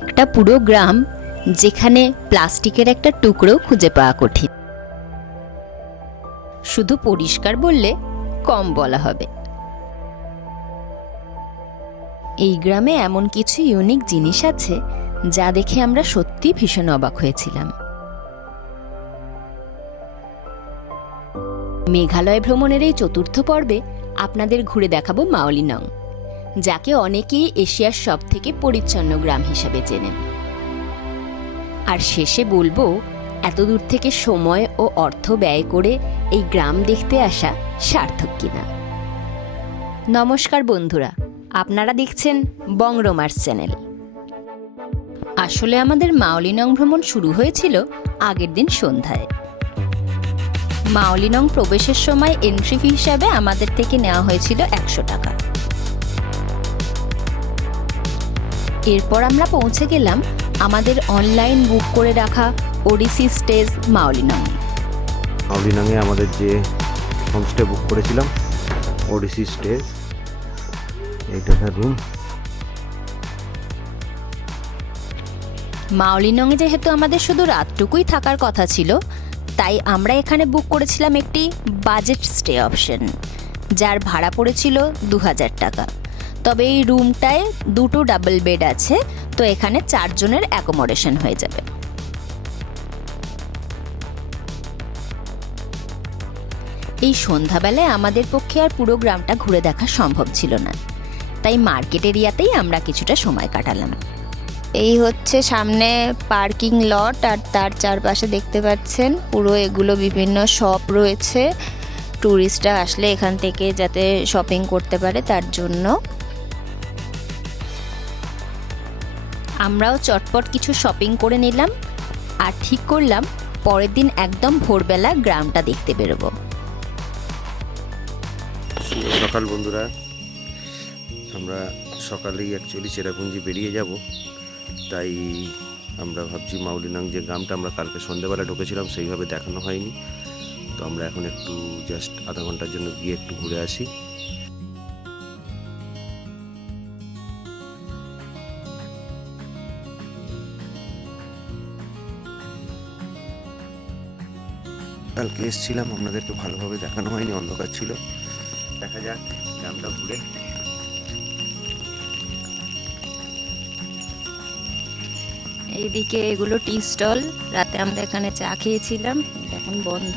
একটা পুরো গ্রাম যেখানে প্লাস্টিকের একটা টুকরো খুঁজে পাওয়া কঠিন। শুধু পরিষ্কার বললে কম বলা হবে। এই গ্রামে এমন কিছু ইউনিক জিনিস আছে যা দেখে আমরা সত্যি ভীষণ অবাক হয়েছিলাম। মেঘালয় ভ্রমণের এই চতুর্থ পর্বে আপনাদের ঘুরে দেখাবো মাওলিনং, যাকে অনেকেই এশিয়ার সবথেকে পরিচ্ছন্ন গ্রাম হিসেবে চেনেন। আর শেষে বলবো এত দূর থেকে সময় ও অর্থ ব্যয় করে এই গ্রাম দেখতে আসা সার্থক কিনা। নমস্কার বন্ধুরা, আপনারা দেখছেন বং রোমার্স চ্যানেল। আসলে আমাদের মাওলিনং ভ্রমণ শুরু হয়েছিল আগের দিন সন্ধ্যায়। মাওলিনং প্রবেশের সময় এন্ট্রি ফি হিসাবে আমাদের থেকে নেওয়া হয়েছিল 100 টাকা। এরপর আমরা পৌঁছে গেলাম আমাদের অনলাইন বুক করে রাখা ওডিসি স্টেজ মাওলিনংয়ে। মাওলিনংয়ে আমাদের যে হোমস্টে বুক করেছিলাম ওডিসি স্টেজ, এইটা তার রুম। মাওলিনংয়ে যেহেতু আমাদের শুধু রাতটুকুই থাকার কথা ছিল, তাই আমরা এখানে বুক করেছিলাম একটি বাজেট স্টে অপশন, যার ভাড়া পড়েছিল 2000 টাকা। তবে এই রুমটায় দুটো ডাবল বেড আছে, তো এখানে 4 জনের অ্যাকোমোডেশন হয়ে যাবে। এই সন্ধ্যাবেলায় আমাদের পক্ষে আর পুরো গ্রামটা ঘুরে দেখা সম্ভব ছিল না, তাই মার্কেট এরিয়াতেই আমরা কিছুটা সময় কাটালাম। এই হচ্ছে সামনে পার্কিং লট, আর তার চারপাশে দেখতে পাচ্ছেন পুরো এগুলো বিভিন্ন শপ রয়েছে। ট্যুরিস্টরা আসলে এখান থেকে যাতে শপিং করতে পারে তার জন্য। আমরাও চটপট কিছু শপিং করে নিলাম আর ঠিক করলাম পরের দিন একদম ভোরবেলা গ্রামটা দেখতে বেরোবো। সকাল বন্ধুরা, আমরা সকালেই অ্যাকচুয়ালি চেরাপুঞ্জি বেরিয়ে যাব, তাই আমরা ভাবছি মাওলিনং যে গ্রামটা আমরা কালকে সন্ধ্যেবেলা ঢুকেছিলাম সেইভাবে দেখানো হয়নি, তো আমরা এখন একটু জাস্ট আধা ঘন্টার জন্য গিয়ে একটু ঘুরে আসি। কালকে এসেছিলাম, আপনাদেরকে ভালোভাবে দেখানো হয়নি, অন্ধকার ছিল। দেখা যাক গ্রামটা ঘুরে। এইদিকে এগুলো টি স্টল, রাতে আমরা এখানে চা খেয়েছিলাম, এখন বন্ধ।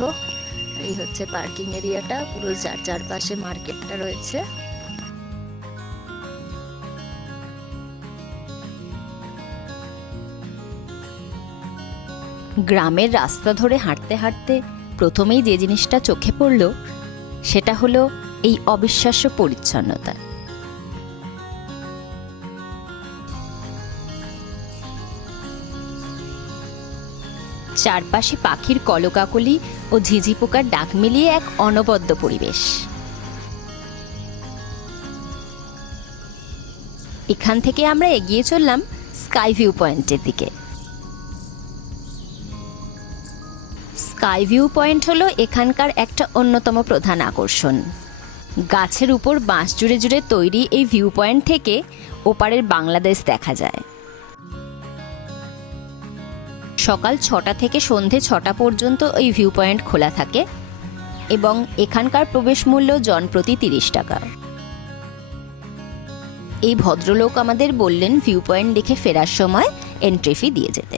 এই হচ্ছে পার্কিং এরিয়াটা, পুরো চারপাশে মার্কেটটা রয়েছে। গ্রামের রাস্তা ধরে হাঁটতে হাঁটতে প্রথমেই যে জিনিসটা চোখে পড়ল সেটা হলো এই অবিশ্বাস্য পরিচ্ছন্নতা। চারপাশে পাখির কলকাকলি ও ঝিঝি পোকার ডাক মিলিয়ে এক অনবদ্য পরিবেশ। এখান থেকে আমরা এগিয়ে চললাম স্কাই ভিউ পয়েন্টের দিকে। স্কাই ভিউ পয়েন্ট হলো এখানকার একটা অন্যতম প্রধান আকর্ষণ। গাছের উপর বাঁশ জুড়ে জুড়ে তৈরি এই ভিউ পয়েন্ট থেকে ওপারের বাংলাদেশ দেখা যায়। সকাল 6টা থেকে সন্ধে 6টা পর্যন্ত এই ভিউ পয়েন্ট খোলা থাকে এবং এখানকার প্রবেশ মূল্য জনপ্রতি 30 টাকা। এই ভদ্রলোক আমাদের বললেন ভিউ পয়েন্ট দেখে ফেরার সময় এন্ট্রি ফি দিয়ে যেতে।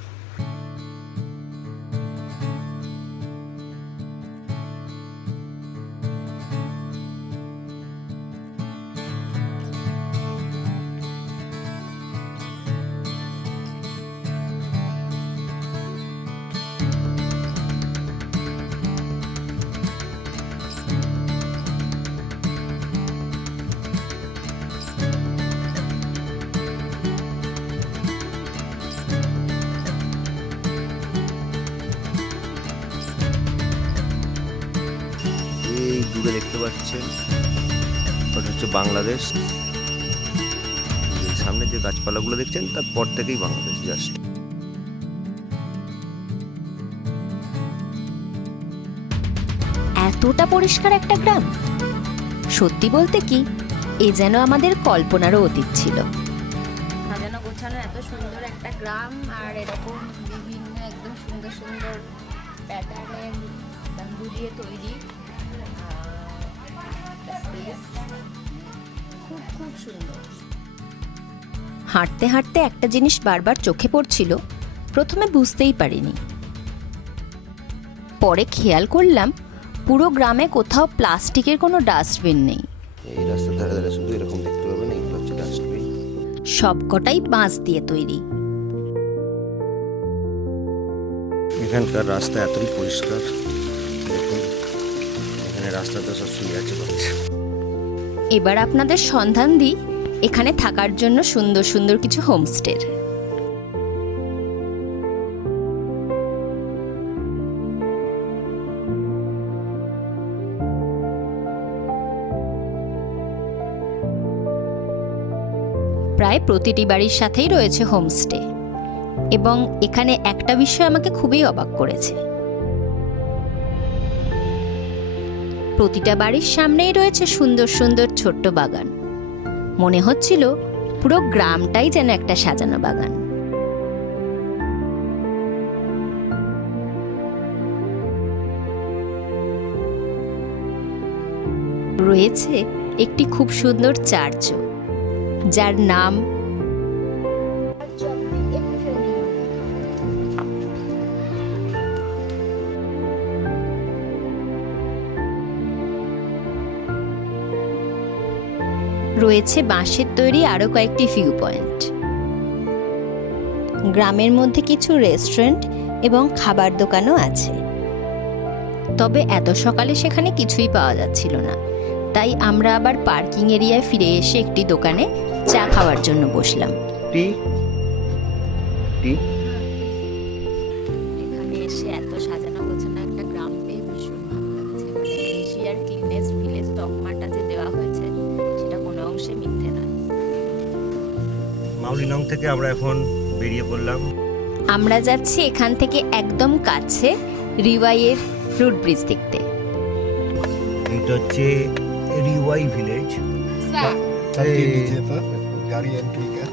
এই দূরে দেখতে পাচ্ছেন ওটা হচ্ছে বাংলাদেশ। সামনে যে গাছপালাগুলো দেখছেন তারপর থেকেই বাংলাদেশ জাস্ট। এতটা পরিষ্কার একটা গ্রাম, সত্যি বলতে কি এ যেন আমাদের কল্পনারও অতীত ছিল। সাজানো গোছানো এত সুন্দর একটা গ্রাম আর এরকম বিভিন্ন একদম সুন্দর সুন্দর প্যাটার্নের ব্যাম্বু দিয়ে তৈরি স্পেস, খুব খুব সুন্দর। হাঁটতে হাঁটতে একটা জিনিস বারবার চোখে পড়ছিল, প্রথমে বুঝতেই পারিনি, পরে খেয়াল করলাম পুরো গ্রামে কোথাও প্লাস্টিকের কোনো ডাস্টবিন নেই। এই রাস্তার ধারে ধারে শুধু এরকম দেখতে পাবেন, এগুলো হচ্ছে ডাস্টবিন। সবকটাই বাঁশ দিয়ে তৈরি। এখানকার রাস্তা এতই পরিষ্কার, দেখুন এখানে রাস্তাতে সব শুয়ে আছে। এবার আপনাদের সন্ধান দিই এখানে থাকার জন্য সুন্দর সুন্দর কিছু হোমস্টের। প্রায় প্রতিটি বাড়ির সাথেই রয়েছে হোমস্টে, এবং এখানে একটা বিষয় আমাকে খুবই অবাক করেছে, প্রতিটা বাড়ির সামনেই রয়েছে সুন্দর সুন্দর ছোট্ট বাগান। মনে হচ্ছিল পুরো গ্রামটাই যেন একটা সাজানো বাগান। রয়েছে একটি খুব সুন্দর চার্চও, যার নাম রয়েছে বাঁশের তৈরি আরো কয়েকটি ভিউ পয়েন্ট। গ্রামের মধ্যে কিছু রেস্টুরেন্ট এবং খাবার দোকানও আছে, তবে এত সকালে সেখানে কিছুই পাওয়া যাচ্ছিল না, তাই আমরা আবার পার্কিং এরিয়ায় ফিরে এসে একটি দোকানে চা খাওয়ার জন্য বসলাম। এখানে এসে এত সাজানো গোছানো একটা গ্রাম পেয়ে ভীষণ ভালো লাগছে। এশিয়ার ক্লিনেস্ট ভিলেজ তকমাটা যে দেওয়া হয়েছে সেটা কোনো অংশে মিথ্যে নয়। মাউলি নং থেকে আমরা এখন বেরিয়ে পড়লাম। আমরা যাচ্ছি এখান থেকে একদম কাছে রিওয়াইয়ের রুট ব্রিজ দেখতে। এটা হচ্ছে রিওয়াই ভিলেজ। गाड़ी एंट्री का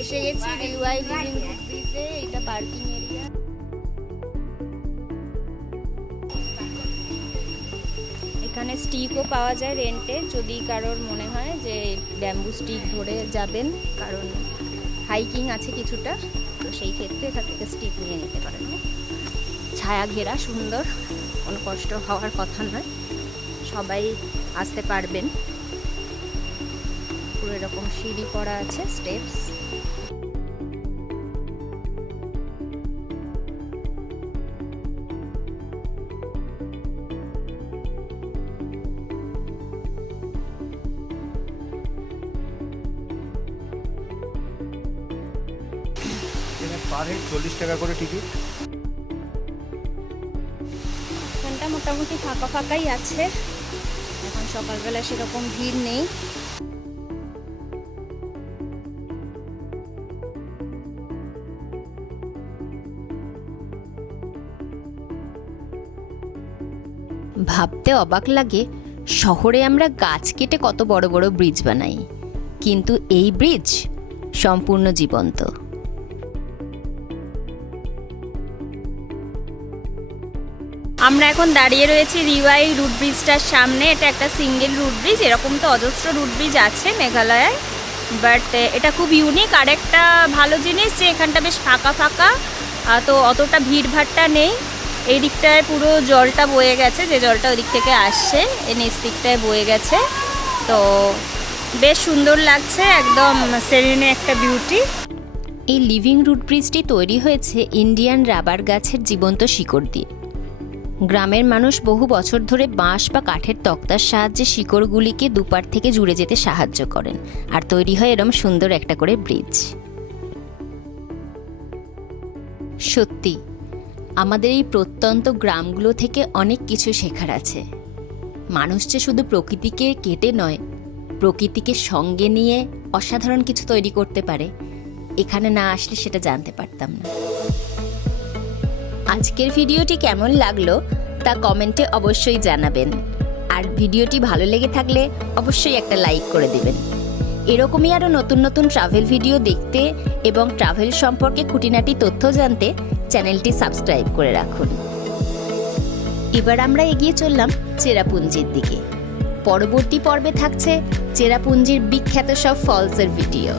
এসে গেছি রিওয়াই লিভিং রুট ব্রিজে। এটা পার্কিং এরিয়া। এখানে স্টিকও পাওয়া যায় রেন্টে, যদি কারোর মনে হয় যে ব্যাম্বু স্টিক ধরে যাবেন, কারণ হাইকিং আছে কিছুটা, তো সেই ক্ষেত্রে এখান থেকে স্টিক নিয়ে নিতে পারেন। ছায়া ঘেরা সুন্দর, কোনো কষ্ট হওয়ার কথা নয়, সবাই আসতে পারবেন। পুরো এরকম সিঁড়ি করা আছে, স্টেপস। পার হেড 40 টাকা করে টিকিট। এখানটা মোটামুটি ফাঁকা ফাঁকাই আছে, এখন সকালবেলা সেরকম ভিড় নেই। ভাবতে অবাক লাগে, শহরে আমরা গাছ কেটে কত বড় বড় ব্রিজ বানাই, কিন্তু এই ব্রিজ সম্পূর্ণ জীবন্ত। আমরা এখন দাঁড়িয়ে রয়েছি রিওয়াই রুট ব্রিজটার সামনে। এটা একটা সিঙ্গেল রুট ব্রিজ, এরকম তো অজস্র রুট ব্রিজ আছে মেঘালয়ে, বাট এটা খুব ইউনিক। আর একটা ভালো জিনিস যে এখানটা বেশ ফাঁকা ফাঁকা, তো অতটা ভিড়ভাট্টা নেই। এই দিকটায় পুরো জলটা বয়ে গেছে, যে জলটা ওই দিক থেকে আসছে এই নিচ দিকটায় বয়ে গেছে, তো বেশ সুন্দর লাগছে, একদম সেরেনে একটা বিউটি। এই লিভিং রুট ব্রিজটি তৈরি হয়েছে ইন্ডিয়ান রাবার গাছের জীবন্ত শিকড় দিয়ে। গ্রামের মানুষ বহু বছর ধরে বাঁশ বা কাঠের তক্তার সাহায্যে শিকড়গুলিকে দুপার থেকে জুড়ে যেতে সাহায্য করেন, আর তৈরি হয় এরম সুন্দর একটা করে ব্রিজ। সত্যি আমাদের এই প্রত্যন্ত গ্রামগুলো থেকে অনেক কিছু শেখার আছে। মানুষ যে শুধু প্রকৃতিকে কেটে নয়, প্রকৃতিকে সঙ্গে নিয়ে অসাধারণ কিছু তৈরি করতে পারে, এখানে না আসলে সেটা জানতে পারতাম না। আজকের ভিডিওটি কেমন লাগলো তা কমেন্টে অবশ্যই জানাবেন। আর ভিডিওটি ভালো লেগে থাকলে অবশ্যই একটা লাইক করে দেবেন। এরকমই আরও নতুন নতুন ট্রাভেল ভিডিও দেখতে এবং ট্রাভেল সম্পর্কে খুঁটিনাটি তথ্য জানতে চ্যানেলটি সাবস্ক্রাইব করে রাখুন। এবার আমরা এগিয়ে চললাম চেরাপুঞ্জির দিকে। পরবর্তী পর্বে থাকছে চেরাপুঞ্জির বিখ্যাত সব ফলসের ভিডিও।